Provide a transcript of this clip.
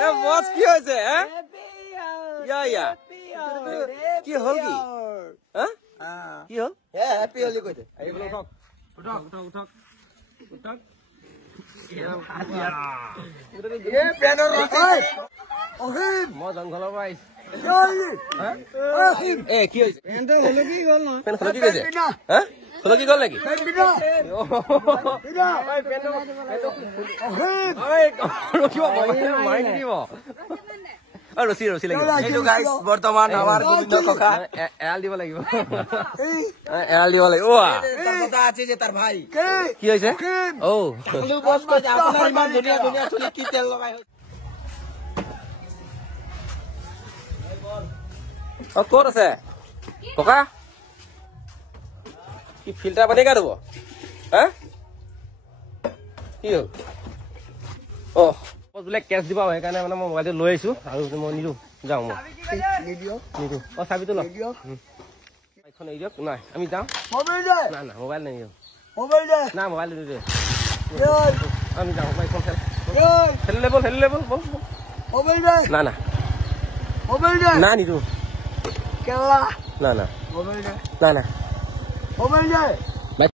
এ বস কি হয়েছে হ্যাঁ ইয়া কি হল কি হ্যাঁ কি হল হ্যাপি হলি কইতে এইগুলো উঠক উঠক উঠক উঠক উঠক এ প্যানর রাখাই ওহে মই জঙ্গলৰ পৰা আহিছো এ কি হৈছে পেনটো হলো কি গল না পেন হলো কি কৈছে হ্যাঁ হলো কি গল নাকি ৰচি ৰচি লাগিব এইটো গাইস বৰ্তমান আমাৰ গোবিন্দ ককা এৰাল দিব লাগিব এৰাল দিব লাগিব ওয়া কথা আছে যে তাৰ ভাই কি হৈছে ও কালু বস কই আপোনাৰ ইমান ধুনীয়া ধুনীয়া চুলি কি তেল লগাই ও ক'ত আছে ককা কি ফিল্টাৰ পানী কাটব হ্যাঁ কি হ'ল ও বোলে কেছ দিবা সেইকাৰণে মানে মই মোবাইলটো লৈ আহিছো আৰু মই নিদো যাওঁ মই নিদিও ও চাবিটো ল এখন এৰি দিয়ক নাই আমি যাওঁ মোবাইল দে না না মোবাইল নিদিও মোবাইল দে না মোবাইল নিদিও আমি যাওঁ বাইকখন খেল লেবল বল মোবাইল দে না না মোবাইল দে না নিদো কেলা না না মোবাইল দে না না মোবাইল দে